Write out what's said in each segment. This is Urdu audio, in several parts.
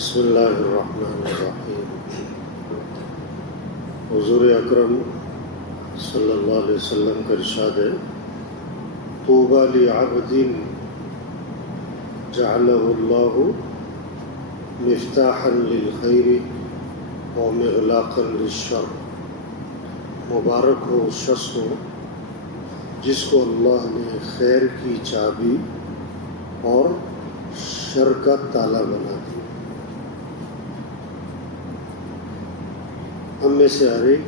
بسم اللہ الرحمن الرحیم۔ حضور اکرم صلی اللہ علیہ وسلم کا ارشاد ہے، طوبیٰ لعبد جعلہ اللہ مفتاحا للخیر ومغلاقا للشر۔ مبارک ہو اس شخص کو جس کو اللہ نے خیر کی چابی اور شر کا تالا بنا دیا۔ ہم میں سے ہر ایک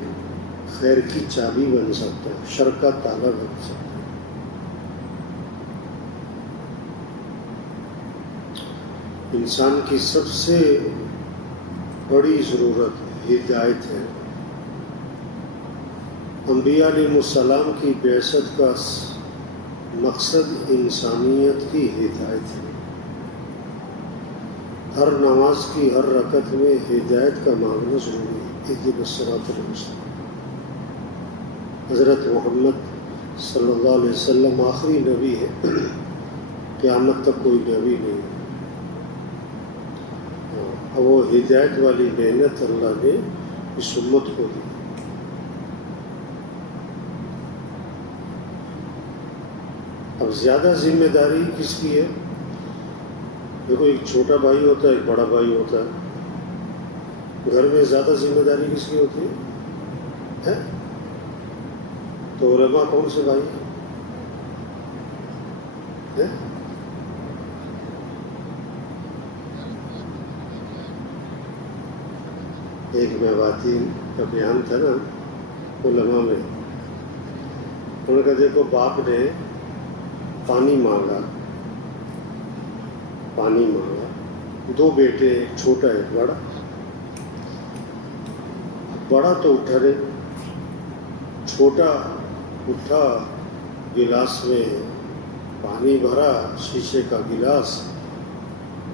خیر کی چابی بن سکتا ہے، شر کا تالا بن سکتا ہے۔ انسان کی سب سے بڑی ضرورت ہدایت ہے۔ انبیاء علیہ السلام کی بعثت کا مقصد انسانیت کی ہدایت ہے۔ ہر نماز کی ہر رکعت میں ہدایت کا مانگنا ضروری ہے۔ اہدنا الصراط المستقیم۔ حضرت محمد صلی اللہ علیہ وسلم آخری نبی ہے، قیامت تک کوئی نبی نہیں ہے۔ وہ ہدایت والی محنت اللہ نے اس امت کو دی۔ اب زیادہ ذمہ داری کس کی ہے؟ دیکھو، ایک چھوٹا بھائی ہوتا ہے، ایک بڑا بھائی ہوتا ہے۔ گھر میں زیادہ ذمہ داری کس کی ہوتی ہے؟ تو علماء کون سے بھائی ہیں؟ ایک خواتین کا بیان تھا نا علماء میں، انہوں نے کہا دیکھو، باپ نے پانی مانگا، دو بیٹے، ایک چھوٹا ایک بڑا۔ بڑا تو اٹھا رہے، چھوٹا اٹھا، گلاس میں پانی بھرا، شیشے کا گلاس،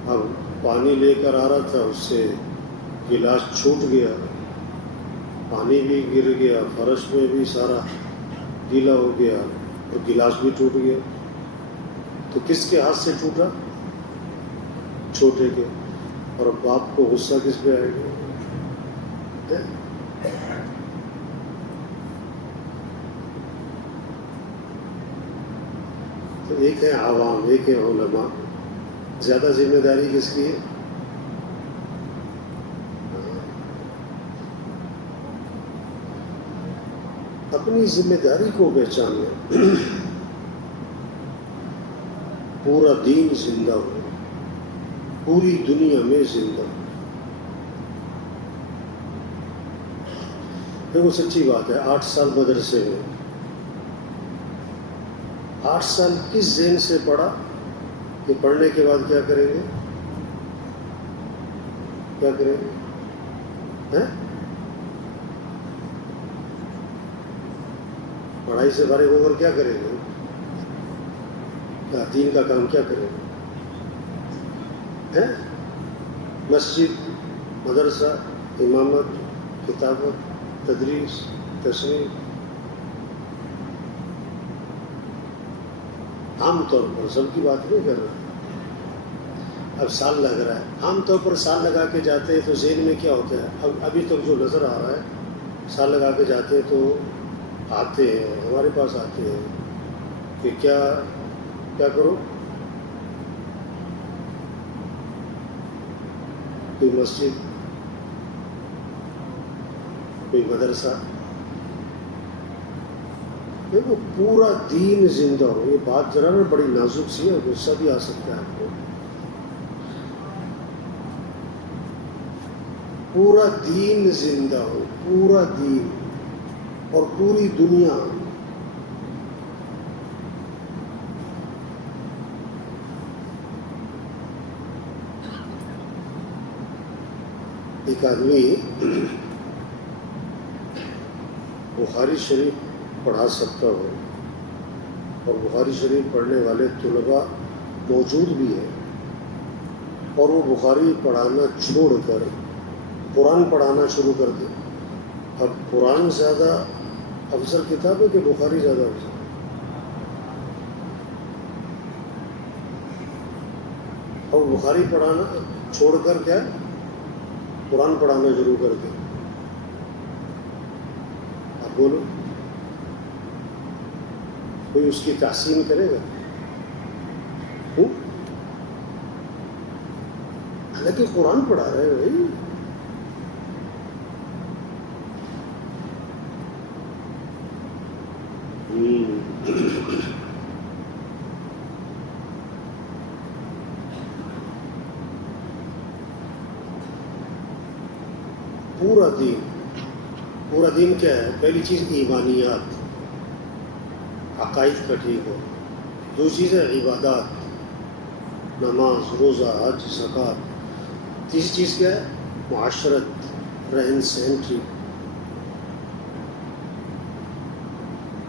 اب پانی لے کر آ رہا تھا، اس سے گلاس چھوٹ گیا، پانی بھی گر گیا، فرش میں بھی سارا گیلا ہو گیا اور گلاس بھی ٹوٹ گیا۔ تو کس کے ہاتھ سے ٹوٹا؟ چھوٹے کے۔ اور باپ کو غصہ کس پہ آئے گا؟ تو ایک ہے عوام، ایک ہے علماء۔ زیادہ ذمہ داری کس کی ہے؟ اپنی ذمہ داری کو پہچاننا۔ پورا دین زندہ ہو، پوری دنیا میں زندہ ہو۔ دیکھو، سچی بات ہے، 8 سال مدرسے میں، 8 سال کس ذہن سے پڑھا کہ پڑھنے کے بعد کیا کریں گے؟ کیا کریں گے؟ پڑھائی سے فارغ ہو کر کیا کریں گے؟ کیا دین کا کام کیا کریں گے؟ مسجد، مدرسہ، امامت، کتابت، تدریس، تصنیف۔ عام طور پر، سب کی بات نہیں کر رہا، اب سال لگ رہا ہے، عام طور پر سال لگا کے جاتے ہیں تو ذہن میں کیا ہوتا ہے؟ اب ابھی تک جو نظر آ رہا ہے، سال لگا کے جاتے ہیں تو آتے ہیں، ہمارے پاس آتے ہیں کہ کیا کرو؟ کوئی مسجد، کوئی مدرسہ۔ دیکھو، پورا دین زندہ ہو۔ یہ بات ذرا نا بڑی نازک سی ہے، غصہ بھی آ سکتا ہے آپ کو۔ پورا دین زندہ ہو، پورا دین اور پوری دنیا۔ ایک آدمی بخاری شریف پڑھا سکتا ہو، اور بخاری شریف پڑھنے والے طلباء موجود بھی ہیں، اور وہ بخاری پڑھانا چھوڑ کر قرآن پڑھانا شروع کر دے۔ اب قرآن زیادہ افضل کتاب ہے کہ بخاری زیادہ افضل؟ اور بخاری پڑھانا چھوڑ کر کیا قرآن پڑھانا شروع کر دیں؟ آپ بولو، کوئی اس کی تحسین کرے گا؟ حالانکہ قرآن پڑھا رہے ہیں بھائی. پورا دین کیا ہے؟ پہلی چیز ایمانیات، عقائد کا ٹھیک ہو. دو چیز ہے عبادات، نماز، روزہ، حج، زکوٰۃ. تیسری چیز کیا ہے؟ معاشرت، رہن سہن ٹھیک.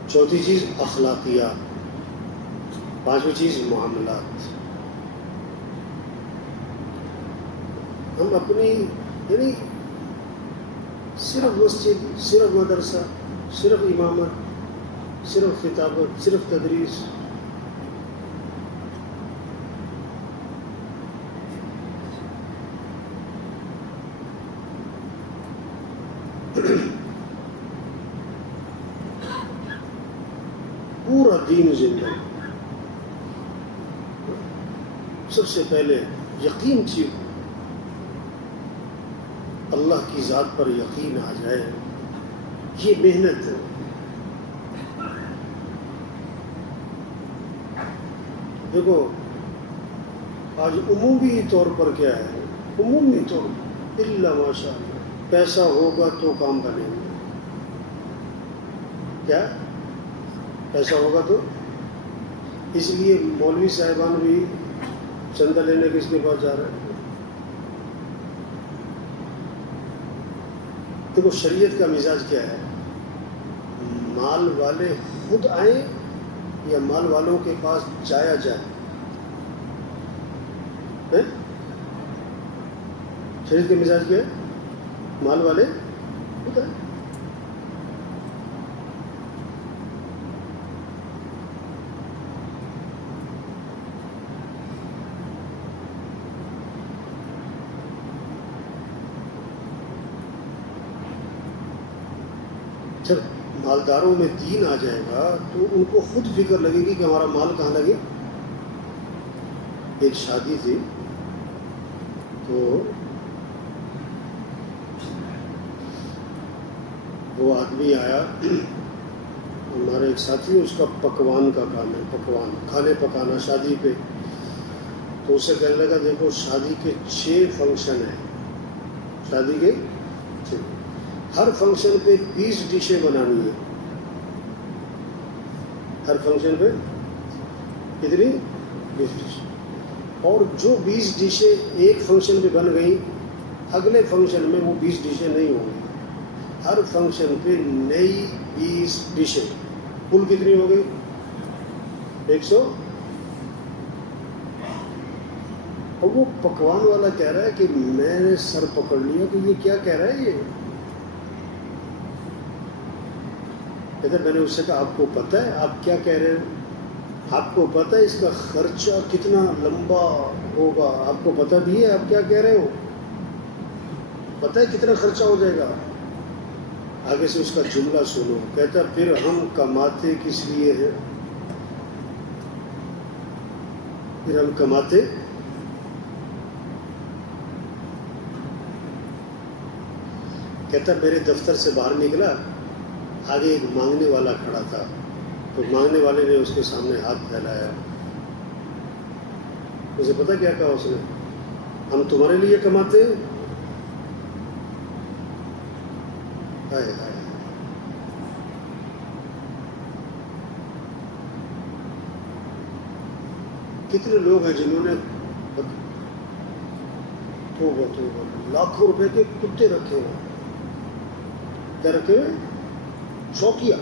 چوتھی چیز اخلاقیات. پانچویں چیز معاملات. ہم اپنی یعنی صرف مسجد، صرف مدرسہ، صرف امامت، صرف خطابت، صرف تدریس. پورا دین زندہ. سب سے پہلے یقین چیز، اللہ کی ذات پر یقین آ جائے. یہ محنت ہے. دیکھو آج عمومی طور پر کیا ہے؟ عمومی طور پر الا ماشاء اللہ، پیسہ ہوگا تو کام بنے گا. کیا پیسہ ہوگا تو؟ اس لیے مولوی صاحبان بھی چندہ لینے کس کے پاس جا رہے ہیں؟ دیکھو شریعت کا مزاج کیا ہے؟ مال والے خود آئیں یا مال والوں کے پاس جایا جائے؟ شریعت کا مزاج کیا ہے؟ مال والے خود آئیں. جب مالداروں میں دین آ جائے گا تو ان کو خود فکر لگے گی کہ ہمارا مال کہاں لگے. ایک شادی تھی تو وہ آدمی آیا، ہمارے ایک ساتھی، اس کا پکوان کا کام ہے، پکوان کھانے پکانا شادی پہ. تو اسے کہنے لگا دیکھو شادی کے 6 فنکشن ہیں، شادی کے 6، ہر فنکشن پہ 20 ڈشیں بنانی ہے. ہر فنکشن پہ کتنی؟ 20 ڈشیں. اور جو 20 ڈشیں ایک فنکشن پہ بن گئیں، اگلے فنکشن میں وہ 20 ڈشیں نہیں ہوں گی. ہر فنکشن پہ نئی 20 ڈشیں. کل کتنی ہو گئی؟ 100. اور وہ پکوان والا کہہ رہا ہے کہ میں نے سر پکڑ لیا کہ یہ کیا کہہ رہا ہے. یہ کہتے میں نے اس سے کہا آپ کو پتہ ہے آپ کیا کہہ رہے ہیں؟ آپ کو پتہ ہے اس کا خرچہ کتنا لمبا ہوگا؟ آپ کو پتہ بھی ہے آپ کیا کہہ رہے ہو؟ پتہ ہے کتنا خرچہ ہو جائے گا؟ آگے سے اس کا جملہ سنو. کہتا پھر ہم کماتے کس لیے ہیں؟ پھر ہم کماتے کہتا میرے دفتر سے باہر نکلا، آگے ایک مانگنے والا کھڑا تھا، تو مانگنے والے نے اس کے سامنے ہاتھ پھیلایا. اسے پتہ کیا کہا اس نے؟ ہم تمہارے لیے کماتے ہیں. ہائے ہائے. کتنے لوگ ہیں جنہوں نے لاکھوں روپے کے کتے رکھے ہوئے. کیا رکھے ہوئے؟ چوکیا.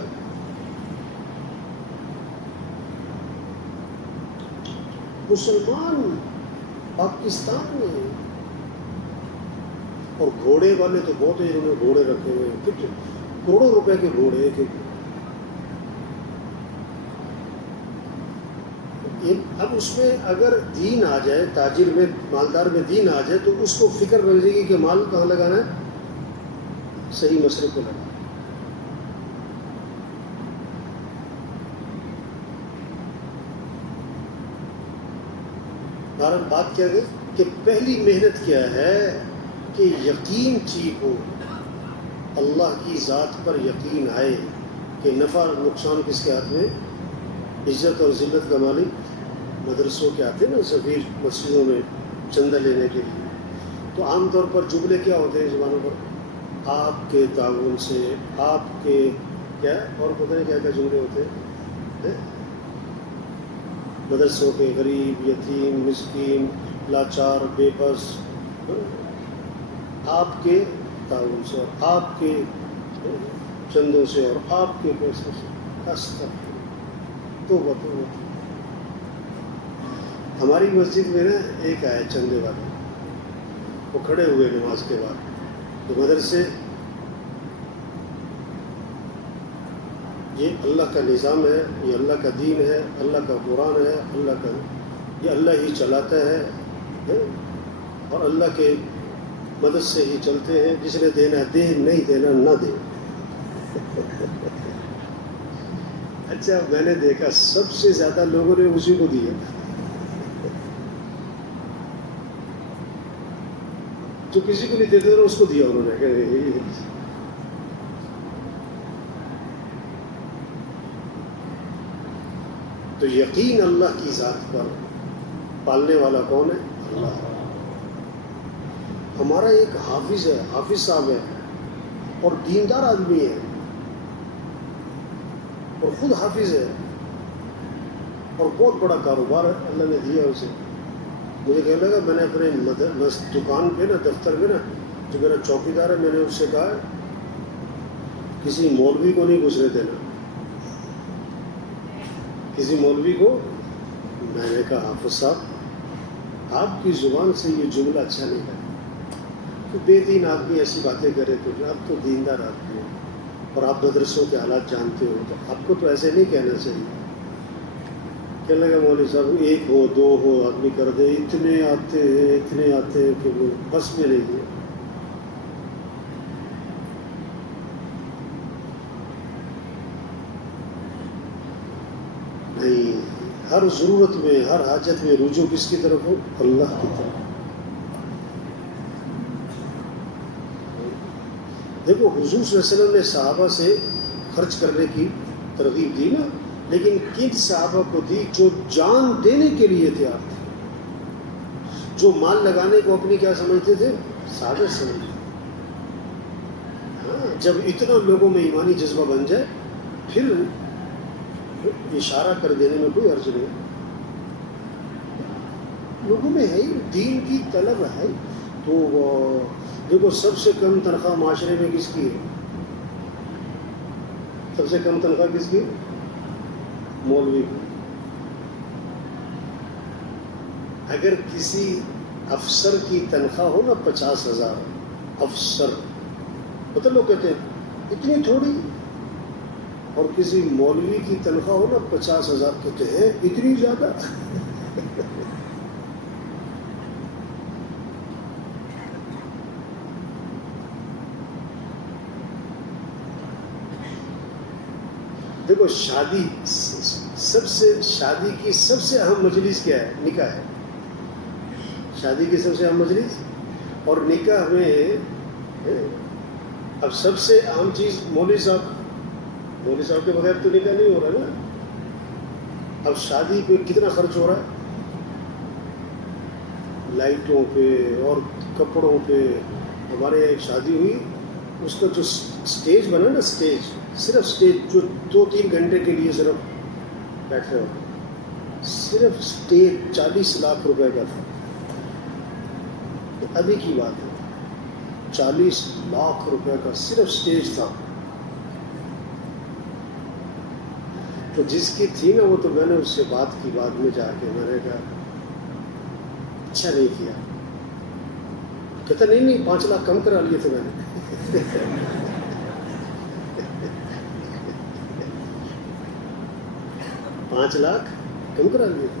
مسلمان پاکستان میں. اور گھوڑے والے تو بہت ہیں جنہوں نے گھوڑے رکھے ہوئے، کتنے کروڑوں روپے کے گھوڑے. اب اس میں اگر دین آ جائے، تاجر میں مالدار میں دین آ جائے تو اس کو فکر بن جائے گی کہ مال کہاں لگانا ہے، صحیح مصرف کو لگانا۔ بات کیا گئی کہ پہلی محنت کیا ہے کہ یقین ٹھیک ہو، اللہ کی ذات پر یقین آئے کہ نفع نقصان کس کے ہاتھ میں، عزت اور ذلت کا مالک مدرسوں کے آتے ہیں نا، سفیر مسجدوں میں چندہ لینے کے لیے، تو عام طور پر جملے کیا ہوتے ہیں زبانوں پر، آپ کے تعاون سے، آپ کے کیا اور پتہ نہیں کیا کیا جملے ہوتے ہیں، مدرسوں کے غریب، یتیم، مسکین، لاچار، بے بس، آپ کے تعاون سے اور آپ کے چندوں سے اور آپ کے پیسوں سے کس تک تو ہماری مسجد میں نا ایک آئے چندے والے، وہ کھڑے ہوئے نماز کے بعد، تو مدرسے یہ اللہ کا نظام ہے، یہ اللہ کا دین ہے، اللہ کا قرآن ہے، اللہ کا یہ اللہ ہی چلاتا ہے اور اللہ کے مدد سے ہی چلتے ہیں، جس نے دینا دے، نہیں دینا نہ دے۔ اچھا میں نے دیکھا سب سے زیادہ لوگوں نے اسی کو دیا، جو کسی کو نہیں دیتے تھے اس کو دیا انہوں نے۔ تو یقین اللہ کی ذات پر، پالنے والا کون ہے؟ اللہ۔ ہمارا ایک حافظ ہے، حافظ صاحب ہے اور دیندار آدمی ہے اور خود حافظ ہے اور بہت بڑا کاروبار اللہ نے دیا اسے۔ مجھے کہنے لگا، میں نے اپنے دکان پہ نا، دفتر میں نا، جو میرا چوکیدار ہے، میں نے اس سے کہا کسی مولوی کو نہیں گزرے دینا، کسی مولوی کو۔ میں نے کہا حافظ صاحب آپ کی زبان سے یہ جملہ اچھا نہیں ہے کہ بے دین آدمی ایسی باتیں کرے، تو آپ تو دیندار آدمی ہیں اور آپ مدرسوں کے حالات جانتے ہو، تو آپ کو تو ایسے نہیں کہنا چاہیے۔ کہنے لگا مولوی صاحب ایک ہو دو ہو آدمی کر دے، اتنے آتے ہیں کہ وہ بس میں نہیں ہے۔ نہیں، ہر ضرورت میں، ہر حاجت میں رجوع کس کی طرف ہو؟ اللہ کی طرف۔ دیکھو حضور صلی اللہ علیہ وسلم نے صحابہ سے خرچ کرنے کی ترغیب دی نا، لیکن کن صحابہ کو دی؟ جو جان دینے کے لیے تیار تھے، جو مال لگانے کو اپنی کیا سمجھتے تھے؟ سعادت سمجھتے تھے۔ ہاں، جب اتنا لوگوں میں ایمانی جذبہ بن جائے پھر اشارہ کر دینے میں کوئی حرج نہیں۔ لوگوں میں ہے دین کی طلب ہے، تو دیکھو سب سے کم تنخواہ معاشرے میں کس کی ہے؟ سب سے کم تنخواہ کس کی؟ مولوی کی۔ اگر کسی افسر کی تنخواہ ہو نا 50,000، افسر، پتہ لوگ کہتے ہیں اتنی تھوڑی، اور کسی مولوی کی تنخواہ ہو نا 50,000، کہتے ہیں اتنی زیادہ۔ دیکھو شادی کی سب سے اہم مجلس کیا ہے؟ نکاح ہے۔ شادی کی سب سے اہم مجلس، اور نکاح میں اب سب سے اہم چیز مولوی صاحب کے بغیر تو نکاح نہیں ہو رہا نا۔ اب شادی پہ کتنا خرچ ہو رہا ہے؟ لائٹوں پہ اور کپڑوں پہ۔ ہمارے ایک شادی ہوئی، اس کا جو سٹیج بنا نا، صرف سٹیج جو 2-3 گھنٹے کے لیے صرف بیٹھے ہو، صرف سٹیج 40 لاکھ روپے کا تھا۔ ابھی کی بات ہے، 40 لاکھ روپے کا صرف سٹیج تھا۔ تو جس کی تھی نا وہ، تو میں نے اس سے بات کی، بعد میں جا کے میں نے کہا اچھا نہیں کیا۔ کہتا نہیں 5 لاکھ کم کرا لیے تھے میں نے۔ 5 لاکھ کم کرا لیے تھے۔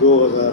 2000,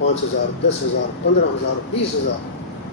5000, 10,000, 15,000, 20,000।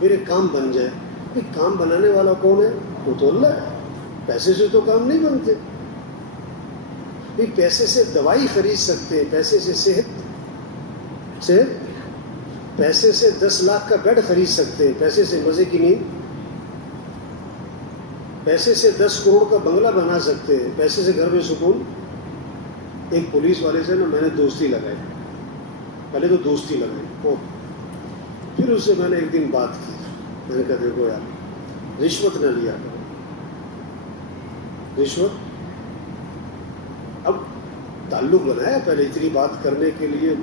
میرے کام بن جائے. کام بنانے والا کون ہے؟ وہ تو اللہ ہے. پیسے سے تو کام نہیں بنتے. پیسے سے دوائی خرید سکتے ہیں, پیسے سے صحت, پیسے سے 10 لاکھ کا بیڈ خرید سکتے ہیں, پیسے سے مزے کی نیند, پیسے سے 10 کروڑ کا بنگلہ بنا سکتے ہیں, پیسے سے گھر میں سکون. ایک پولیس والے سے نا میں نے دوستی لگائی, پہلے تو دوستی لگائی, پھر اس سے میں نے ایک دن بات کی. میں نے کہا دیکھو یار, رشوت نہ لیا کرو. رشوت اب تعلق بنایا, پہلے اتنی بات کرنے کے لیے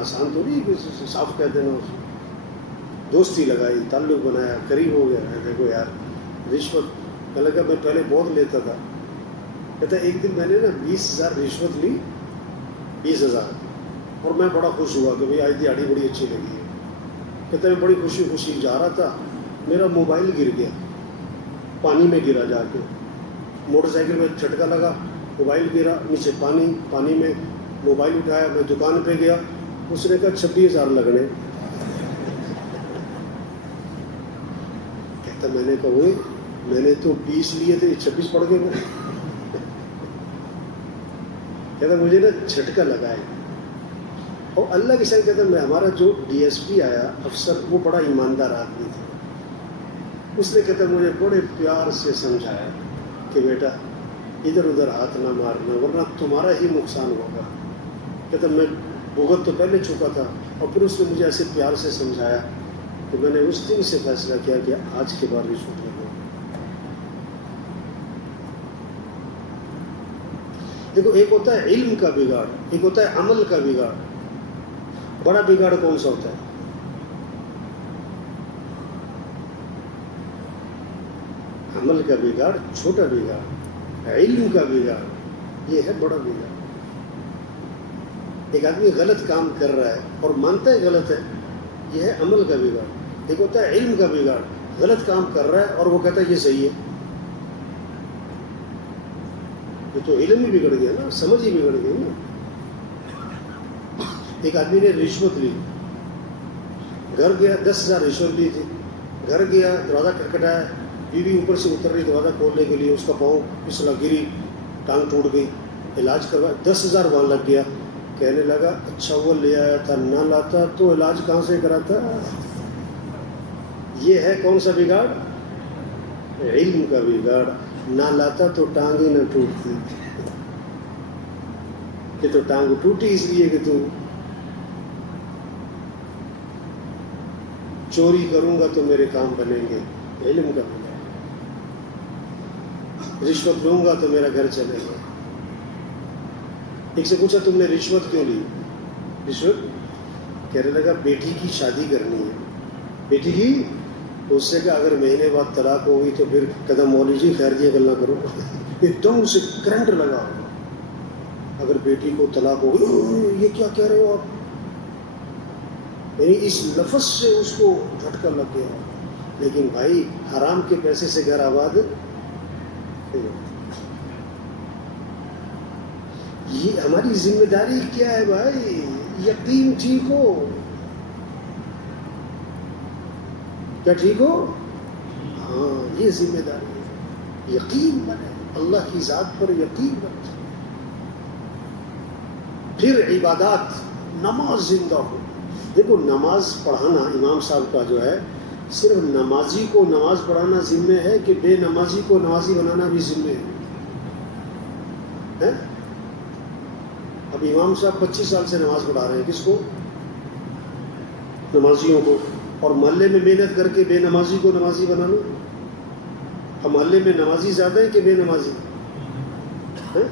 آسان تو نہیں کہ صاف کہہ دینا. اس دوستی لگائی, تعلق بنایا, قریب ہو گیا. دیکھو یار رشوت, میں لگا میں پہلے بہت لیتا تھا. کہتا ایک دن میں نے نا 20,000 رشوت لی, 20,000, اور میں بڑا خوش ہوا کہ بھائی آج دیہڑی بڑی اچھی لگی ہے. کہتا میں بڑی خوشی خوشی جا رہا تھا, میرا موبائل گر گیا, پانی میں گرا جا کے. موٹر سائیکل میں جھٹکا لگا, موبائل گرا نیچے, پانی میں موبائل اٹھایا. میں دکان پہ گیا, اس نے کہا 26,000 لگنے. کہتا میں نے کہا وہ میں نے تو 20 لیے تھے, 26 پڑ گئے. میں کہتا مجھے نا جھٹکا لگا ہے. اور اللہ کے ساتھ کہتا میں, ہمارا جو DSP آیا افسر, وہ بڑا ایماندار آدمی تھا. اس نے کہتا مجھے بڑے پیار سے سمجھایا کہ بیٹا ادھر ادھر ہاتھ نہ مارنا ورنہ تمہارا ہی نقصان ہوگا. کہتا میں بھگت تو پہلے چکا تھا, اور پھر اس نے مجھے ایسے پیار سے سمجھایا کہ میں نے اس دن سے فیصلہ کیا کہ آج کے بعد رشوت نہیں لوں. دیکھو ایک ہوتا ہے علم کا بگاڑ, ایک ہوتا ہے عمل کا بگاڑ. بڑا بگاڑ کون سا ہوتا ہے؟ عمل کا بگاڑ چھوٹا بگاڑ, علم کا بگاڑ یہ ہے بڑا بگاڑ. ایک آدمی غلط کام کر رہا ہے اور مانتا ہے غلط ہے, یہ ہے عمل کا بگاڑ. ایک ہوتا ہے علم کا بگاڑ, غلط کام کر رہا ہے اور وہ کہتا ہے یہ صحیح ہے. یہ تو علم ہی بگڑ گیا نا, سمجھ ہی بگڑ گئی نا. ایک آدمی نے رشوت لی, گھر گیا, 10,000 رشوت لی تھی. گھر گیا, دروازہ کھٹکھٹایا, بیوی اوپر سے اتر رہی دروازہ کھولنے کے لیے, اس کا پاؤں پھسلا, گری, ٹانگ ٹوٹ گئی. علاج کروایا, 10,000 وہاں لگ گیا. کہنے لگا اچھا وہ لے آیا تھا, نہ لاتا تو علاج کہاں سے کراتا. یہ ہے کون سا بگاڑ؟ علم کا بگاڑ. نہ لاتا تو ٹانگ ہی نہ ٹوٹتی. کہ تو ٹانگ ٹوٹی اس لیے کہ تو چوری کروں گا تو میرے کام بنیں گے. علم کا بگاڑ. رشوت لوں گا تو میرا گھر چلے گا. ایک سے پوچھا تم نے رشوت کیوں لی؟ رشوت کہنے لگا بیٹی کی شادی کرنی ہے. بیٹی کی, اس سے کہ اگر مہینے بعد طلاق ہوگی تو پھر قدم مولوی جی خیر دیا گلا کرو. ایک دم اسے کرنٹ لگا, اگر بیٹی کو طلاق ہوگی, یہ کیا کہہ رہے ہو آپ. یعنی اس لفظ سے اس کو جھٹکا لگ گیا. لیکن بھائی حرام کے پیسے سے گھر آباد, یہ ہماری ذمہ داری کیا ہے بھائی؟ یقین ٹھیک ہو, کیا ٹھیک ہو؟ ہاں یہ ذمہ داری ہے. یقین بنے, اللہ کی ذات پر یقین بنے. پھر عبادات, نماز زندہ ہو. دیکھو نماز پڑھانا امام صاحب کا جو ہے, صرف نمازی کو نماز پڑھانا ذمہ ہے کہ بے نمازی کو نمازی بنانا بھی ذمہ ہے. اب امام صاحب 25 سال سے نماز پڑھا رہے ہیں, کس کو؟ نمازیوں کو. اور محلے میں محنت کر کے بے نمازی کو نمازی بنانا. اب محلے میں نمازی زیادہ ہے کہ بے نمازی ہے؟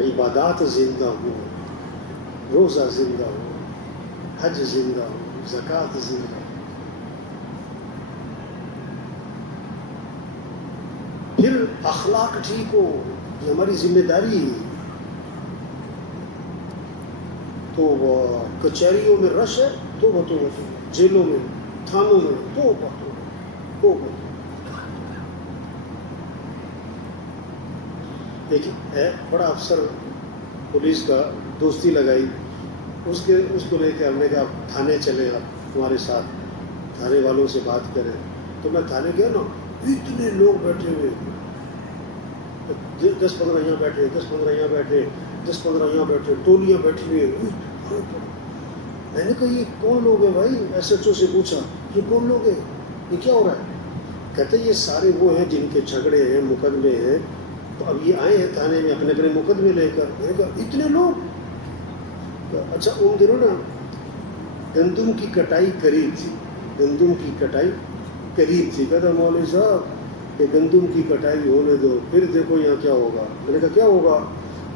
عبادات زندہ ہو, روزہ زندہ ہو, حج زندہ ہو, زکوٰۃ زندہ ہو. پھر اخلاق ٹھیک ہو, یہ ہماری ذمہ داری ہے. تو کچہریوں میں رش ہے تو جیلوں میں, تھانوں میں تو ایک بڑا افسر پولیس کا دوستی لگائی, اس کو لے کے ہم نے کہا تھانے چلے آپ ہمارے ساتھ، تھانے والوں سے بات کریں. تو میں تھانے گیا نا، اتنے لوگ بیٹھے ہوئے، 10-15 یہاں بیٹھے، 10-15 یہاں بیٹھے، 10-15 یہاں بیٹھے، ٹولیاں بیٹھی ہوئی. میں نے کہا یہ کون لوگ ہیں بھائی؟ ایس ایچ او سے پوچھا یہ کون لوگ ہیں، یہ کیا ہو رہا ہے؟ کہتے یہ سارے وہ ہیں جن کے جھگڑے ہیں، مقدمے ہیں، تو اب یہ آئے ہیں تھانے میں اپنے اپنے مقدمے لے کر. میں نے کہا اتنے لوگ؟ اچھا ان دنوں نا گندم کی کٹائی قریب تھی، گندم کی کٹائی قریب تھی. کہتا مولوی صاحب کہ گندم کی کٹائی ہونے دو، پھر دیکھو یہاں کیا ہوگا. میں نے کہا کیا ہوگا؟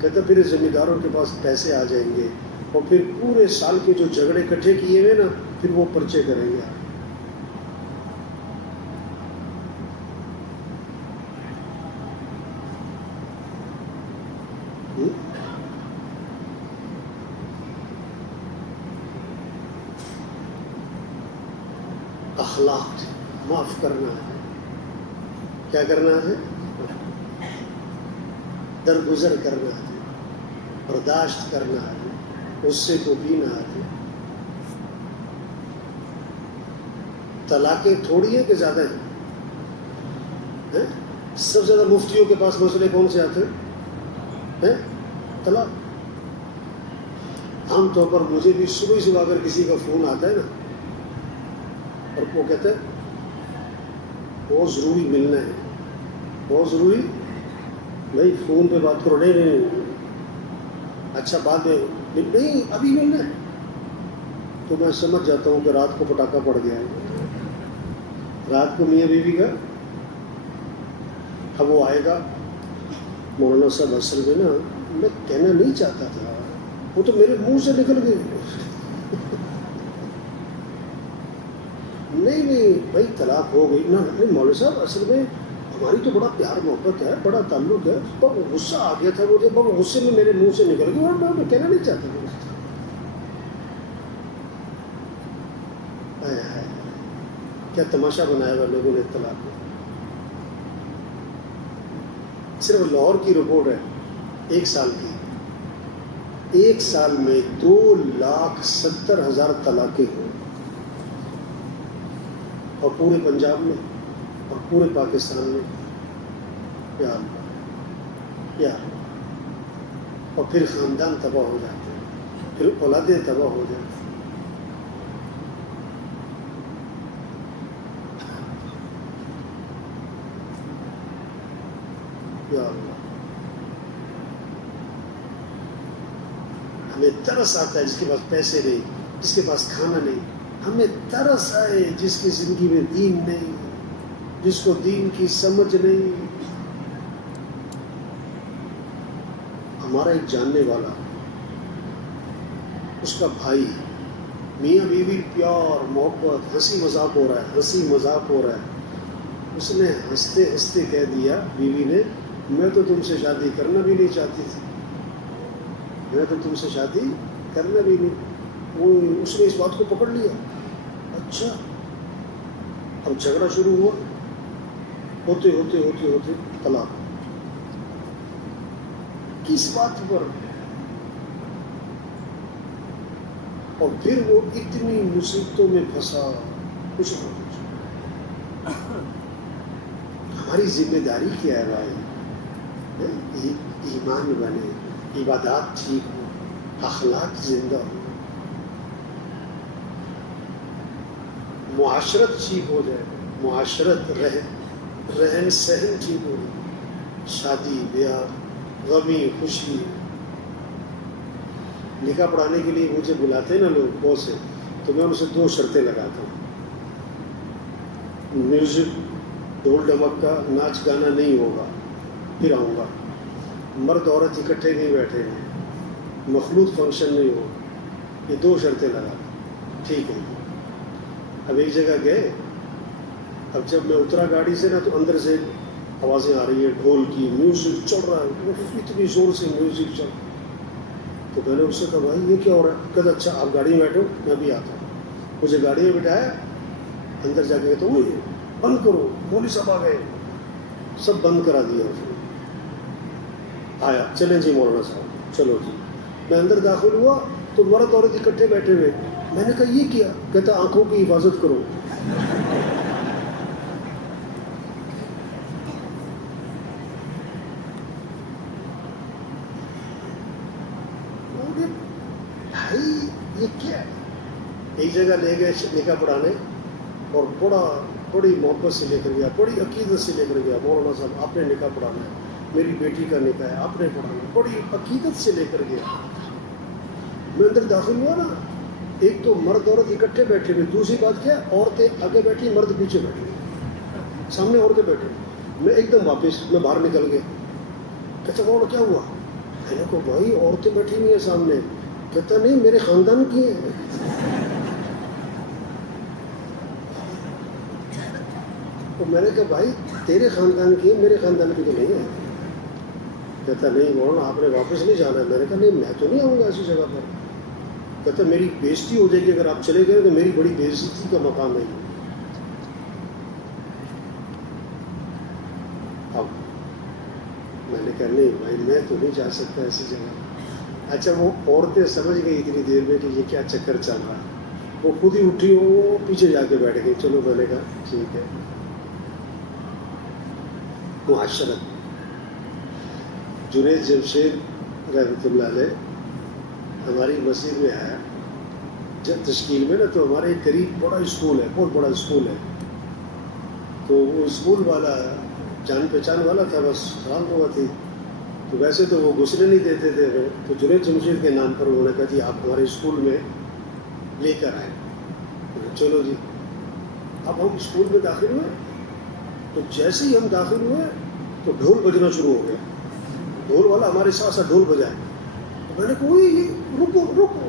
کہتا پھر زمینداروں کے پاس پیسے آ جائیں گے اور پھر پورے سال کے جو جھگڑے اکٹھے کیے ہوئے نا پھر وہ پرچے کریں گے. اخلاق معاف کرنا ہے، کیا کرنا ہے؟ درگزر کرنا ہے، برداشت کرنا ہے، غصے کو پینا ہے. طلاقیں تھوڑی ہیں کہ زیادہ ہیں؟ سب سے زیادہ مفتیوں کے پاس مسئلے کون سے آتے ہیں؟ طلاق. عام طور پر مجھے بھی صبح اگر کسی کا فون آتا ہے نا اور وہ کہتا ہے بہت ضروری ملنا ہے، بہت ضروری، نہیں فون پہ بات کرو، نہیں اچھا بعد میں نہیں ابھی ملنا ہے، تو میں سمجھ جاتا ہوں کہ رات کو پٹاخہ پڑ گیا ہے، رات کو میاں بیوی کا. اب وہ آئے گا مولانا صاحب اصل میں نا میں کہنا نہیں چاہتا تھا، وہ تو میرے منہ سے نکل گئے. نہیں بھائی طلاق ہو گئی نا، نہیں مولوی صاحب اصل میں ہماری تو بڑا پیار محبت ہے، بڑا تعلق ہے، پر غصہ آ گیا تھا مجھے، پر غصے میں میرے منہ سے نکل گئی اور میں کہنا نہیں چاہتا تھا. کیا تماشا بنایا ہوا لوگوں نے طلاق میں. صرف لاہور کی رپورٹ ہے 1 سال کی، 1 سال میں 2,70,000 طلاقیں ہوئی، اور پورے پنجاب میں اور پورے پاکستان میں. پیار اور پھر خاندان تباہ ہو جاتے ہیں، پھر اولادیں تباہ ہو جاتی ہیں. یا اللہ ہمیں ترس آتا ہے جس کے پاس پیسے نہیں، جس کے پاس کھانا نہیں. ہمیں ترس آئے جس کی زندگی میں دین نہیں، جس کو دین کی سمجھ نہیں. ہمارا ایک جاننے والا، اس کا بھائی، میاں بیوی پیار محبت، ہنسی مذاق ہو رہا ہے، ہنسی مذاق ہو رہا ہے. اس نے ہنستے ہنستے کہہ دیا بیوی نے میں تو تم سے شادی کرنا بھی نہیں چاہتی تھی، میں تو تم سے شادی کرنا بھی نہیں. وہ اس نے اس بات کو پکڑ لیا. اچھا اب جھگڑا شروع ہوا، ہوتے ہوتے ہوتے ہوتے طلاق. کس بات پر؟ اور پھر وہ اتنی مصیبتوں میں پھنسا کچھ نہ کچھ. ہماری ذمہ داری کیا ہے بھائی؟ ایمان بنے، عبادات ٹھیک ہو، اخلاق زندہ ہو، معاشرت ٹھیک ہو جائے، معاشرت رہن سہن ٹھیک ہو جائے، شادی بیاہ، غمی خوشی. نکاح پڑھانے کے لیے مجھے بلاتے ہیں نا لوگ بہت سے، تو میں ان سے 2 شرطیں لگاتا ہوں. میوزک ڈھول ڈھمک کا ناچ گانا نہیں ہوگا، پھر آؤں گا. مرد عورت اکٹھے نہیں بیٹھے ہیں، مخلوط فنکشن نہیں ہو. یہ 2 شرطیں لگا. ٹھیک ہے. اب ایک جگہ گئے، اب جب میں اترا گاڑی سے نا تو اندر سے آوازیں آ رہی ہیں ڈھول کی، میوزک چل رہا ہے، اتنی زور سے میوزک چل. تو میں نے اس سے کہا بھائی یہ کیا ہو رہا ہے؟ کہتا اچھا آپ گاڑی میں بیٹھو میں بھی آتا ہوں. مجھے گاڑی میں بٹھایا، اندر جا کے کہتا ہوں بند کرو، مولوی صاحب آ گئے. سب بند کرا دیا. اس نے آیا چلیں جی مولانا صاحب چلو جی. میں اندر داخل ہوا تو مرد عورت اکٹھے بیٹھے ہوئے. میں نے کہا یہ کیا؟ کہتا آنکھوں کی حفاظت کرو. بھائی یہ کیا ہے؟ ایک جگہ لے گئے نکاح پڑھانے اور بڑی محبت سے لے کر گیا, بڑی عقیدت سے لے کر گیا. مولانا صاحب آپ نے نکاح پڑھانا ہے, میری بیٹی کا نکاح ہے, آپ نے پڑھانا ہے. بڑی عقیدت سے لے کر گیا. میں اندر داخل ہوا نا, ایک تو مرد عورت اکٹھے بیٹھے ہوئے, دوسری بات کیا عورتیں آگے بیٹھی, مرد پیچھے بیٹھے, سامنے عورتیں بیٹھے. میں ایک دم واپس میں باہر نکل گیا. کہتا مولانا کیا ہوا؟ میں نے کہا بھائی عورتیں بیٹھی نہیں ہیں سامنے. کہتا نہیں میرے خاندان کی ہیں. تو میں نے کہا بھائی تیرے خاندان کی ہے, میرے خاندان کی تو نہیں ہے. کہتا نہیں مولانا آپ نے واپس نہیں جانا ہے. میں نے کہا نہیں میں تو نہیں آؤں گا ایسی جگہ پر. کہتا میری بےزتی ہو جائے گی اگر آپ چلے گئے تو میری بڑی بےزتی کا مقام ہے. اب میں نے کہا نہیں بھائی میں تو نہیں جا سکتا ایسی جگہ. اچھا وہ عورتیں سمجھ گئی اتنی دیر میں کہ یہ کیا چکر چل رہا ہے. وہ خود ہی اٹھی, وہ پیچھے جا کے بیٹھ گئی. چلو میں نے کہا ٹھیک ہے. معاشرت. جنید جمشید رحمۃ اللہ علیہ ہماری مسجد میں آیا جب تشکیل میں نا, تو ہمارے قریب بڑا اسکول ہے, بہت بڑا اسکول ہے. تو وہ اسکول والا جان پہچان والا تھا, بس سلام ہوا تھی. تو ویسے تو وہ گھسنے نہیں دیتے تھے. تو جنید جمشید کے نام پر انہوں نے کہا جی آپ ہمارے اسکول میں لے کر آئے. چلو جی. اب ہم اسکول میں داخل ہوئے, تو جیسے ہی ہم داخل ہوئے تو ڈھول بجنا شروع ہو گیا. ڈھول والا ہمارے ساتھ ساتھ ڈھول بجائے. تو میں نے کہا یہ رکو رکو.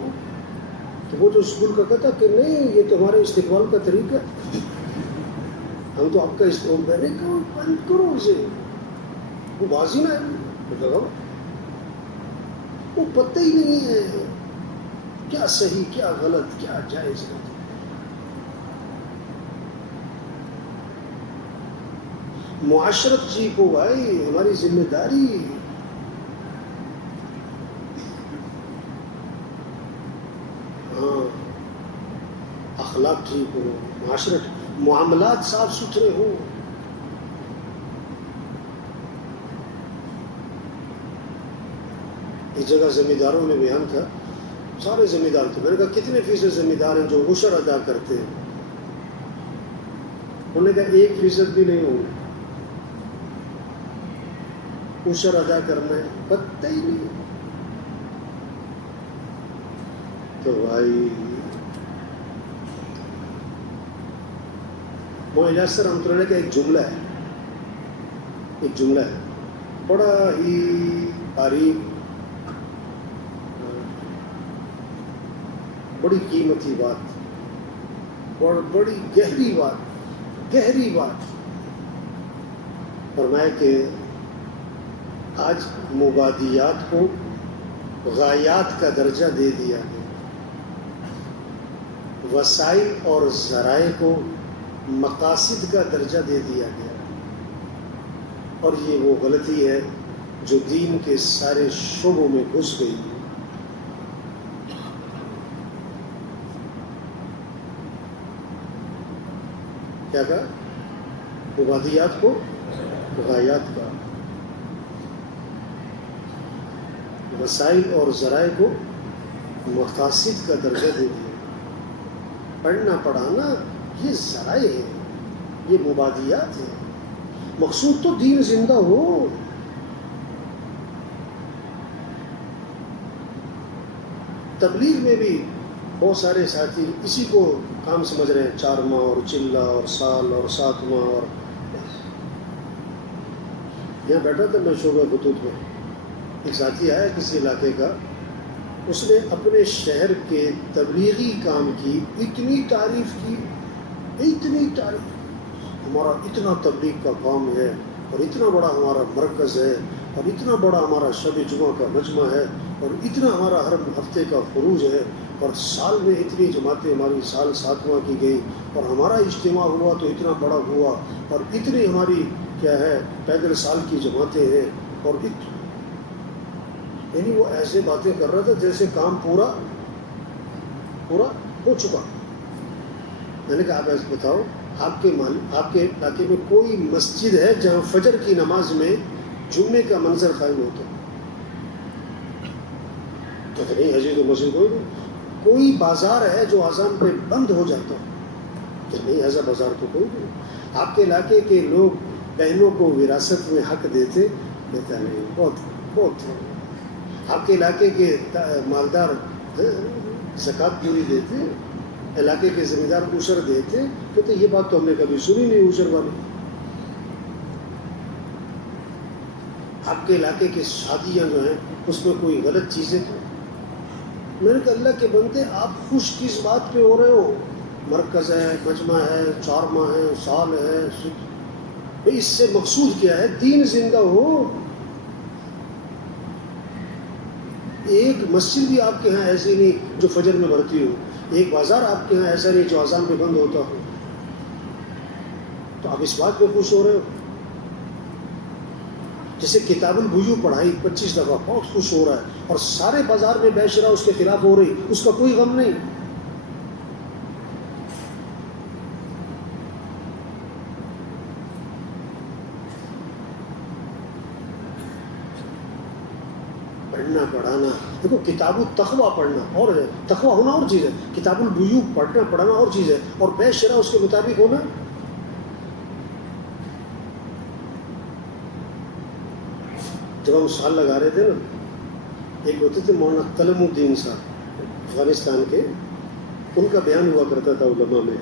تو وہ جو اسکول کا کہتا کہ نہیں یہ تو ہمارے استقبال کا طریقہ ہے, ہم تو آپ کا استقبال. میں نے کہا بند کرو اسے, وہ بازی نہ ہے. وہ پتہ ہی نہیں ہے کیا صحیح کیا غلط کیا جائز ہے. معاشرت جی کو بھائی ہماری ذمہ داری. ہاں اخلاق ٹھیک ہو, معاشرت معاملات صاف ستھرے ہو. اس جگہ ذمہ داروں میں بیان تھا, سارے ذمہ دار تھے. میں نے کہا کتنے فیصد ذمہ دار ہیں جو عشر ادا کرتے ہیں؟ انہوں نے کہا 1% بھی نہیں ہوں. عشر ادا کرنا ہے پتہ ہی نہیں. تو بھائی مولانا یاسر رحمۃ اللہ کا ایک جملہ ہے بڑا ہی باریک, بڑی قیمتی بات اور بڑی گہری بات. فرمایا کہ آج مبادیات کو غایات کا درجہ دے دیا گیا, وسائل اور ذرائع کو مقاصد کا درجہ دے دیا گیا. اور یہ وہ غلطی ہے جو دین کے سارے شعبوں میں گھس گئی. کیا کہا؟ مبادیات کو غایات کا, وسائل اور ذرائع کو مقاصد کا درجہ دے دیا. پڑھنا پڑھانا یہ ذرائع ہے, یہ مبادیات ہے. مقصود تو دین زندہ ہو. تبلیغ میں بھی بہت سارے ساتھی اسی کو کام سمجھ رہے ہیں, 4 ماہ اور چلہ اور سال اور 7 ماہ. اور یہاں بیٹھا تھا میں شعبہ خطوط میں, ایک ساتھی آیا کسی علاقے کا, اس نے اپنے شہر کے تبلیغی کام کی اتنی تعریف کی, ہمارا اتنا تبلیغ کا کام ہے اور اتنا بڑا ہمارا مرکز ہے اور اتنا بڑا ہمارا شب جمعہ کا مجمع ہے اور اتنا ہمارا ہر ہفتے کا خروج ہے اور سال میں اتنی جماعتیں ہماری سال 7واں کی گئی اور ہمارا اجتماع ہوا تو اتنا بڑا ہوا اور اتنی ہماری کیا ہے پیدل سال کی جماعتیں ہیں. اور یعنی وہ ایسے باتیں کر رہا تھا جیسے کام پورا پورا ہو چکا. میں نے کہا آپ ایسے بتاؤ آپ کے علاقے میں کوئی مسجد ہے جہاں فجر کی نماز میں جمعے کا منظر قائم ہوتا ہے؟ تو نہیں حجی تو مسجد کوئی نہیں. کوئی بازار ہے جو اذان پہ بند ہو جاتا ہے؟ کہ نہیں ایسا بازار تو کوئی نہیں. آپ کے علاقے کے لوگ بہنوں کو وراثت میں حق دیتے؟ کہتا نہیں. بہت آپ کے علاقے کے مالدار زکوٰۃ پوری دیتے؟ علاقے کے ذمہ دار عشر دیتے؟ کہتے یہ بات تو ہم نے کبھی سنی نہیں عشر والی. آپ کے علاقے کی شادیاں جو ہیں اس میں کوئی غلط چیزیں تو؟ میں نے کہا اللہ کے بندے آپ خوش کس بات پہ ہو رہے ہو؟ مرکز ہے، مجمع ہے، چارما ہے، سال ہے، بھئی اس سے مقصود کیا ہے؟ دین زندہ ہو. ایک مسجد بھی آپ کے ہاں ایسی نہیں جو فجر میں بھرتی ہو، ایک بازار آپ کے ہاں ایسا نہیں جو اذان پہ بند ہوتا ہو. تو آپ اس بات پہ خوش ہو رہے ہو؟ جیسے کتاب البیوع پڑھائی 25 دفعہ، بہت خوش ہو رہا ہے، اور سارے بازار میں بے شرح اس کے خلاف ہو رہی، اس کا کوئی غم نہیں. پڑھنا پڑھانا، دیکھو کتاب التقویٰ پڑھنا اور ہے، تقویٰ ہونا اور چیز ہے، کتاب البیوع پڑھنا پڑھانا اور چیز ہے، اور بے شرح اس کے مطابق ہونا. جب ہم سال لگا رہے تھے نا، ایک ہوتے تھے مولانا کلم الدین صاحب افغانستان کے، ان کا بیان ہوا کرتا تھا علماء میں.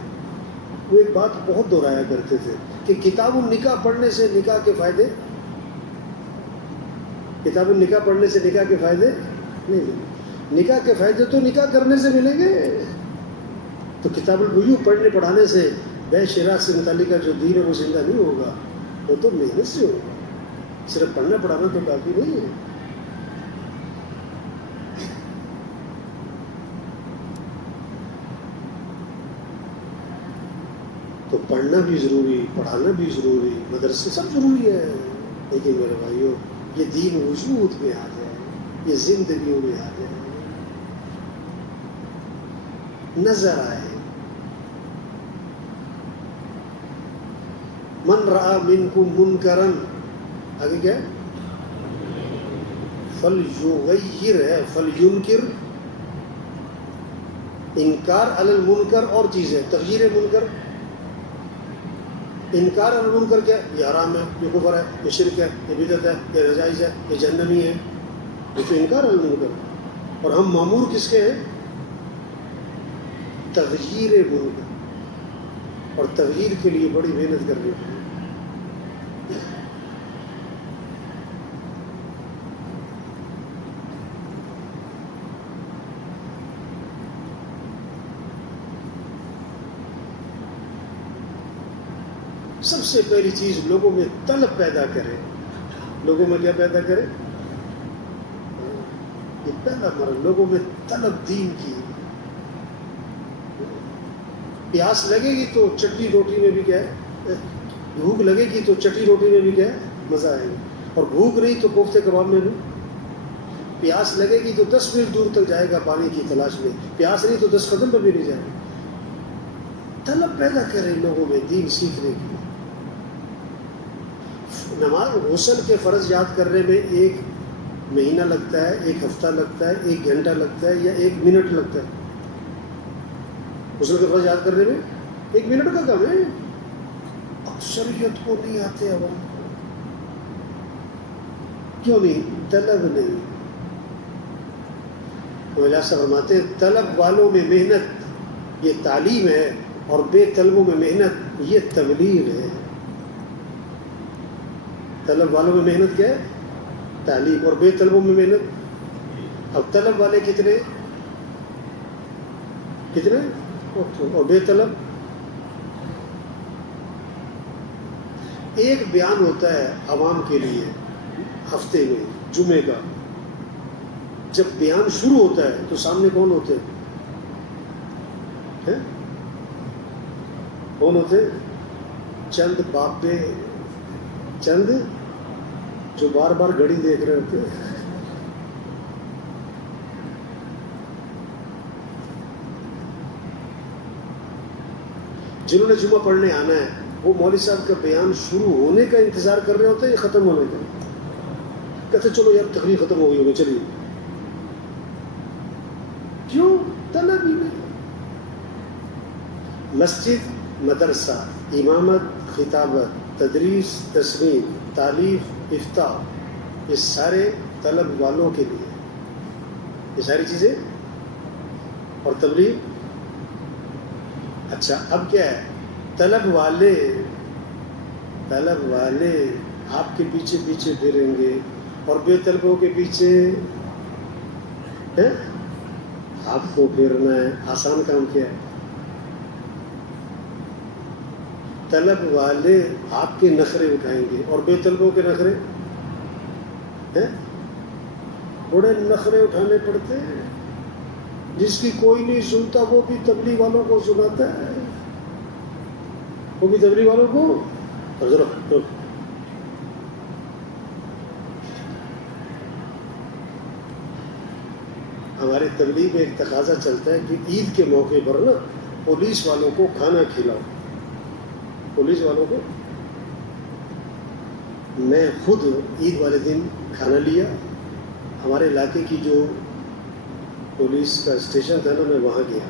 وہ ایک بات بہت دہرایا کرتے تھے کہ کتاب النکاح پڑھنے سے نکاح کے فائدے، کتاب النکاح پڑھنے سے نکاح کے فائدے نہیں ملیں. نکاح کے فائدے تو نکاح کرنے سے ملیں گے. تو کتاب البیوع پڑھنے پڑھانے سے بے شرح سے متعلقہ جو دین ہے وہ زندہ نہیں ہوگا، وہ تو محنت سے ہوگا. صرف پڑھنا پڑھانا تو کافی نہیں ہے. تو پڑھنا بھی ضروری، پڑھانا بھی ضروری، مدرسے سب ضروری ہے. لیکن میرے بھائیوں یہ دین وجود میں آ جائے، یہ زندگیوں میں آ جائے، نظر آئے. من رأى منکم منکرا، آگے کیا ہے؟ فلیغیر ہے، فلینکر. انکار علی المنکر اور چیز ہے، تغییر منکر. انکار علی المنکر کیا؟ یہ حرام ہے، یہ کفر ہے، یہ شرک ہے، یہ بدعت ہے، یہ ناجائز ہے، یہ جہنمی ہے. یہ تو انکار علی المنکر. اور ہم مامور کس کے ہیں؟ تغییر منکر. اور تغییر کے لیے بڑی محنت کرنی پڑے. سب سے پہلی چیز لوگوں میں طلب پیدا کرے. لوگوں میں کیا پیدا کرے؟ یہ پہلا مرحلہ، لوگوں میں طلب دین کی. پیاس لگے گی تو چٹنی روٹی میں بھی کیا ہے؟ بھوک لگے گی تو چٹنی روٹی میں بھی کیا ہے؟ مزہ آئے گا. اور بھوک نہیں تو کوفتے کباب میں بھی. پیاس لگے گی تو 10 میل دور تک جائے گا پانی کی تلاش میں، پیاس نہیں تو 10 قدم پہ بھی نہیں جائے گا. طلب پیدا کرے لوگوں میں دین سیکھنے کی. نماز غسل کے فرض یاد کرنے میں 1 مہینہ لگتا ہے، 1 ہفتہ لگتا ہے، 1 گھنٹہ لگتا ہے، یا 1 منٹ لگتا ہے؟ غسل کے فرض یاد کرنے میں 1 منٹ کا کام ہے. اکثریت کو نہیں آتے. عوام کو کیوں نہیں؟ طلب نہیں. مولا صاحب فرماتے طلب والوں میں محنت یہ تعلیم ہے، اور بے طلبوں میں محنت یہ تبلیغ ہے. طلب والوں میں محنت کیا ہے؟ تعلیم. اور بے طلبوں میں محنت. اب طلب والے کتنے اور بے طلب؟ ایک بیان ہوتا ہے عوام کے لیے ہفتے میں جمعے کا. جب بیان شروع ہوتا ہے تو سامنے کون ہوتے ہیں؟ کون ہوتے؟ چند بابے، چند جو بار بار گھڑی دیکھ رہے ہوتے ہیں. جنہوں نے جمعہ پڑھنے آنا ہے وہ مولوی صاحب کا بیان شروع ہونے کا انتظار کر رہے ہوتے ہیں یا ختم ہونے کا؟ کہتے چلو یار تقریر ختم ہو گئی ہوگی چلیے. کیوں؟ طلب ہی نہیں. مسجد، مدرسہ، امامت، خطابت، تدریس، تصنیف، تالیف، افتاء، یہ سارے طلب والوں کے لیے، یہ ساری چیزیں. اور تبلیغ اچھا اب کیا ہے؟ طلب والے آپ کے پیچھے پیچھے پھریں گے اور بے طلبوں کے پیچھے آپ کو پھرنا ہے. آسان کام کیا ہے؟ طلب والے آپ کے نخرے اٹھائیں گے اور بے طلبوں کے نخرے بڑے نخرے اٹھانے پڑتے ہیں. جس کی کوئی نہیں سنتا وہ بھی تبلیغ والوں کو سناتا ہے، وہ بھی تبلیغ والوں کو. ہماری تبلیغ میں ایک تقاضا چلتا ہے کہ عید کے موقع پر نا پولیس والوں کو کھانا کھلاؤ. پولیس والوں کو میں خود عید والے دن کھانا لیا. ہمارے علاقے کی جو پولیس کا اسٹیشن تھا نا، میں وہاں گیا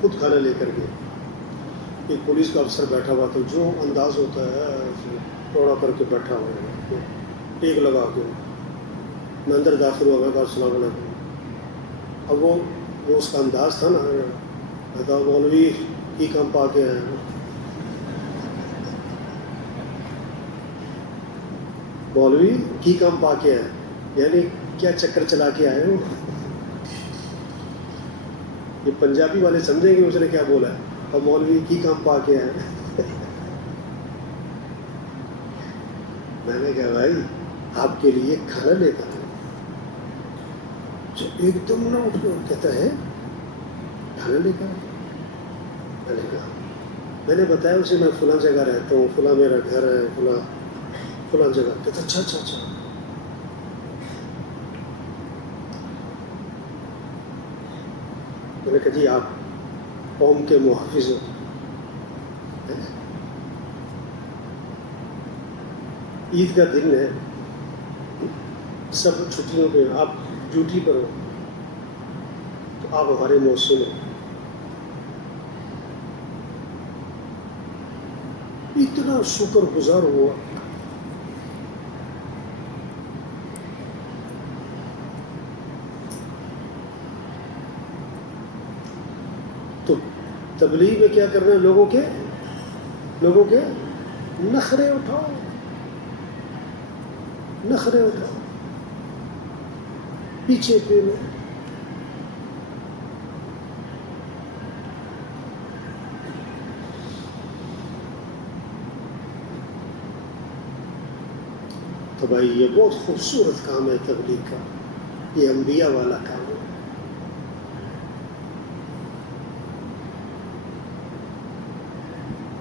خود کھانا لے کر گیا. ایک پولیس کا افسر بیٹھا ہوا تھا، جو انداز ہوتا ہے توڑا کر کے بیٹھا ہوا ہے، ٹیک لگا کے. میں اندر داخل ہوا، میں کہا السلام علیکم. اب وہ اس کا انداز تھا نا، میں کہا مولوی کی کم پا کے آئے ہیں، مولوی کی کم پا کے آئے، یعنی کیا چکر چلا کے آئے ہو. یہ پنجابی والے سمجھیں گے اس نے کیا بولا ہے، اور مولوی کی کام پا کے آئے. میں نے کہا بھائی آپ کے لیے کھانا لے کر آئے. جو ایک دم نہ اٹھ کر کہتا ہے کھانا لے کر آئے. میں نے کہا، میں نے بتایا اسے میں فلاں جگہ رہتا ہوں، فلاں میرا گھر ہے، فلاں جگہ. کہتا اچھا اچھا اچھا. میں نے کہا جی آپ قوم کے محافظ ہو. عید کا دن ہے، سب چھٹیوں پہ، آپ ڈیوٹی پر ہو تو آپ ہمارے موسم ہو. اتنا شکر گزار ہوا. تو تبلیغ میں کیا کرنا ہے؟ لوگوں کے نخرے اٹھاؤ، پیچھے پھرو. تو بھائی یہ بہت خوبصورت کام ہے تبلیغ کا، یہ انبیاء والا کام ہے.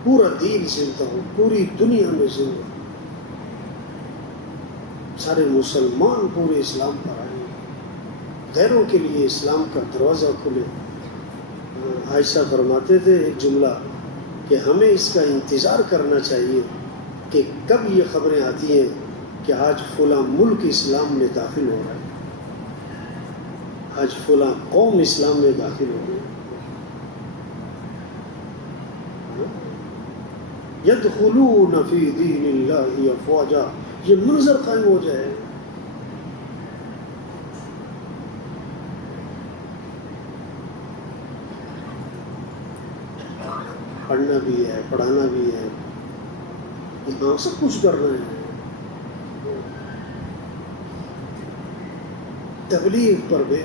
پورا دین سنتا ہوں، پوری دنیا میں زندہ سارے مسلمان پورے اسلام پر آئے، غیروں کے لیے اسلام کا دروازہ کھلے. عائشہ فرماتے تھے ایک جملہ کہ ہمیں اس کا انتظار کرنا چاہیے کہ کب یہ خبریں آتی ہیں کہ آج فلاں ملک اسلام میں داخل ہو رہا ہے، آج فلاں قوم اسلام میں داخل ہو رہی ہے. یدخلون فی دین اللہ افواجا، یہ منظر قائم ہو جائے. پڑھنا بھی ہے، پڑھانا بھی ہے، یہاں سب کچھ کرنا ہے. تبلیغ پر بے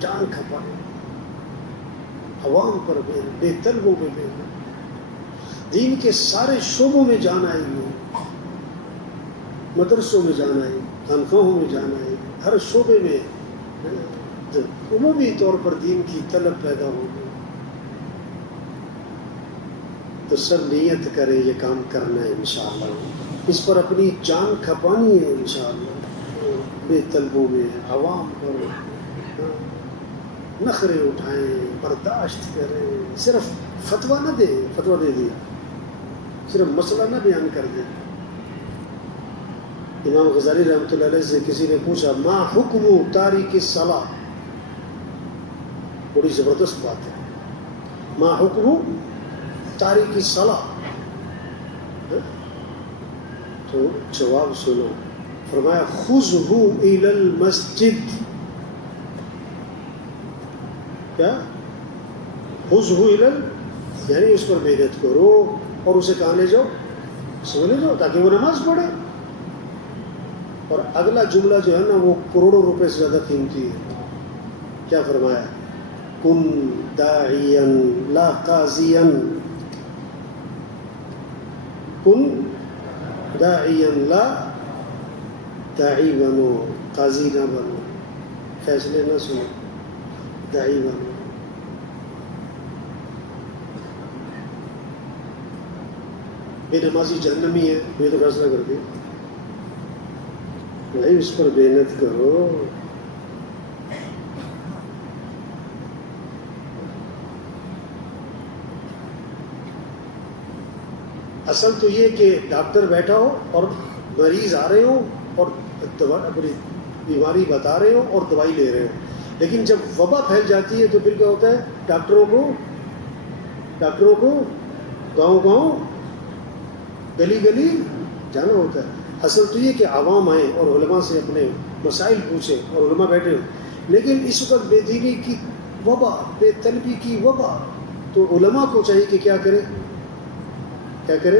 جان کھپائے، عوام پر بے طلبوں میں بے، دین کے سارے شعبوں میں جان آئے گی، مدرسوں میں جان آئے، تنخواہوں میں جان آئے، ہر شعبے میں عمومی طور پر دین کی طلب پیدا ہوگی. تو سب نیت کریں یہ کام کرنا ہے انشاءاللہ، اس پر اپنی جان کھپانی ہے انشاءاللہ، بے طلبوں میں، عوام پر. نخرے اٹھائیں، برداشت کریں، صرف فتویٰ نہ دیں، فتویٰ دے دیا، صرف مسئلہ نہ بیان کر دیں. امام غزالی رحمۃ اللہ علیہ سے کسی نے پوچھا ما حکم تارک الصلاۃ، بڑی زبردست بات ہے، ما حکم تارک الصلاۃ، تو جواب سنو، فرمایا خذہ الی المسجد. کیا؟ خذہ الی، یعنی اس پر محنت کرو اور اسے کہاں لے جاؤ؟ سمجھ لے جاؤ تاکہ وہ نماز پڑھے. اور اگلا جملہ جو ہے نا وہ کروڑوں روپے سے زیادہ قیمتی ہے. کیا فرمایا؟ کن داعیا لا قاضیا، کن داعیا لا، داعی بنو، قاضی نہ بنو، فیصلے نہ سنو، داعی بنو. بے نمازی جہنمی ہے، یہ تو فیصلہ کر دیا بھائی، اس پر محنت کرو. اصل تو یہ کہ ڈاکٹر بیٹھا ہو اور مریض آ رہے ہو اور اپنی بیماری بتا رہے ہو اور دوائی لے رہے ہو، لیکن جب وبا پھیل جاتی ہے تو پھر کیا ہوتا ہے؟ ڈاکٹروں کو گاؤں گاؤں گلی گلی جانا ہوتا ہے. اصل تو یہ کہ عوام آئیں اور علماء سے اپنے مسائل پوچھیں اور علماء بیٹھے ہوں، لیکن اس وقت بے دینی کی وبا، بے طلبی کی وبا، تو علماء کو چاہیے کہ کیا کرے؟ پھر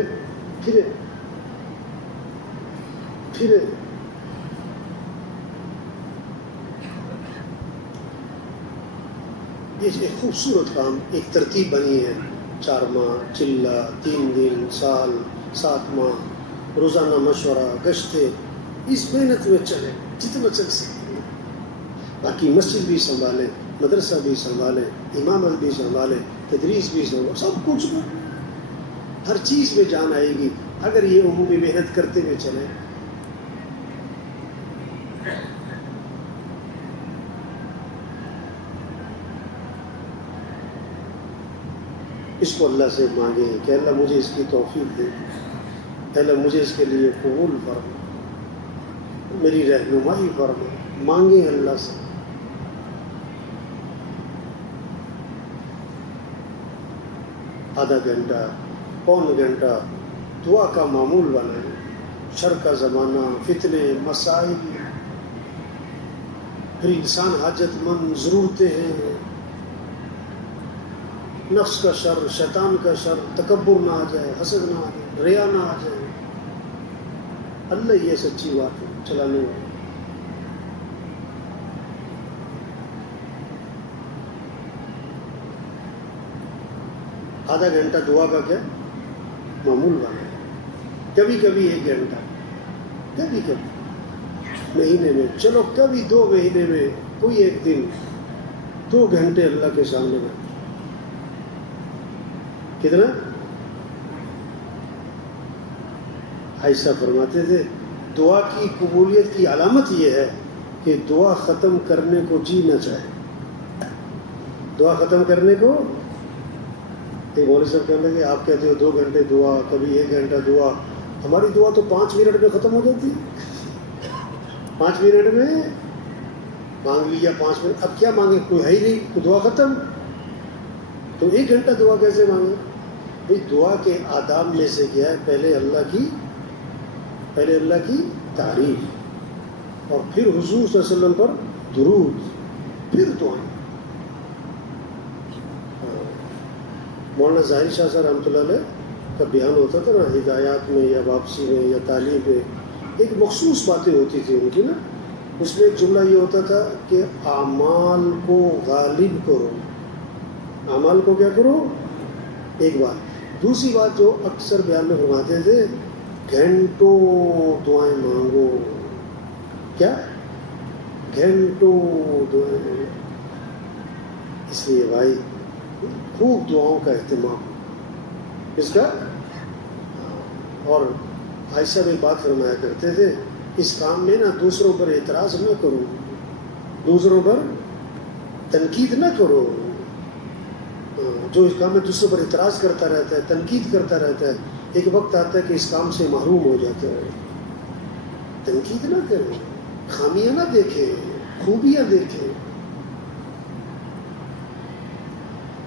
یہ ایک خوبصورت کام، ایک ترتیب بنی ہے، 4 ماہ، چلہ، 3 دن، سال، 7 ماہ، روزانہ مشورہ، گشتے، اس محنت میں چلیں جتنا چل سکتے. باقی مسجد بھی سنبھالیں، مدرسہ بھی سنبھالیں، امامت بھی سنبھالیں، تدریس بھی سنبھالیں، سب کچھ کریں. ہر چیز میں جان آئے گی اگر یہ عمومی محنت کرتے ہوئے چلیں. اس کو اللہ سے مانگیں کہ اللہ مجھے اس کی توفیق دے، اللہ مجھے اس کے لیے قبول فرما، میری رہنمائی فرما. مانگیں اللہ سے. آدھا گھنٹہ، پون گھنٹہ دعا کا معمول بنائیں. شر کا زمانہ، فتنے، مسائل، پھر انسان حاجت مند، ضرورتیں ہیں، نفس کا شر، شیطان کا شر، تکبر نہ آ جائے، حسد نہ آ جائے، ریا نہ آ جائے. اللہ یہ سچی بات ہے چلانے والا. آدھا گھنٹہ دعا کا کیا معمول بنا ہے. کبھی کبھی 1 گھنٹہ، کبھی کبھی مہینے میں، چلو کبھی 2 مہینے میں کوئی 1 دن 2 گھنٹے اللہ کے سامنے بیٹھ. کتنا؟ عائشہ فرماتے تھے دعا کی قبولیت کی علامت یہ ہے کہ دعا ختم کرنے کو جی نہ چاہے. دعا ختم کرنے کو، ایک مولوی صاحب کہنے لگے آپ کہتے ہو 2 گھنٹے دعا، کبھی 1 گھنٹہ دعا، ہماری دعا تو 5 منٹ میں ختم ہو جاتی. 5 منٹ میں مانگ لیا، 5 منٹ، اب کیا مانگے؟ کوئی ہے ہی نہیں، تو دعا ختم. تو 1 گھنٹہ دعا کیسے مانگے؟ بھائی دعا کے آداب میں سے کیا ہے؟ پہلے اللہ کی تعریف، اور پھر حضور صلی اللہ علیہ وسلم پر درود، پھر دعائیں. مولانا ظاہر شاہ صاحب رحمۃ اللہ علیہ کا بیان ہوتا تھا نا، ہدایات میں یا واپسی میں یا تعلیم میں ایک مخصوص باتیں ہوتی تھی ان کی نا. اس میں ایک جملہ یہ ہوتا تھا کہ اعمال کو غالب کرو. اعمال کو کیا کرو؟ ایک بات. دوسری بات جو اکثر بیان میں فرماتے تھے، گھنٹوں دعائیں مانگو. کیا؟ گھنٹوں دعائیں مانگو. اس لیے بھائی خوب دعاؤں کا اہتمام اس کا. اور عائشہ بھی بات فرمایا کرتے تھے اس کام میں نا دوسروں پر اعتراض نہ کرو، دوسروں پر تنقید نہ کرو. جو اس کام میں تجھ سے پر اعتراض کرتا رہتا ہے، تنقید کرتا رہتا ہے، ایک وقت آتا ہے کہ اس کام سے محروم ہو جاتا ہے. تنقید نہ کرو، خامیاں نہ دیکھے، خوبیاں دیکھے.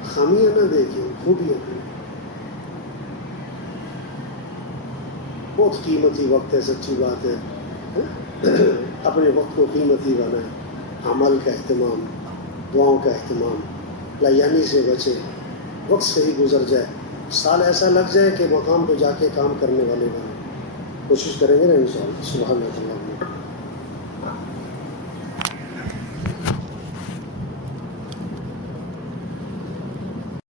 خامیاں نہ دیکھے، خوبیاں دیکھے. بہت قیمتی وقت ہے، سچی بات ہے. اپنے وقت کو قیمتی بنائیں. عمل کا اہتمام، دعاؤں کا اہتمام، لایانی سے بچے. وقت صحیح گزر جائے، سال ایسا لگ جائے کہ مقام پہ جا کے کام کرنے والے بنے. کوشش کریں گے نا انشاءاللہ. سبحان اللہ.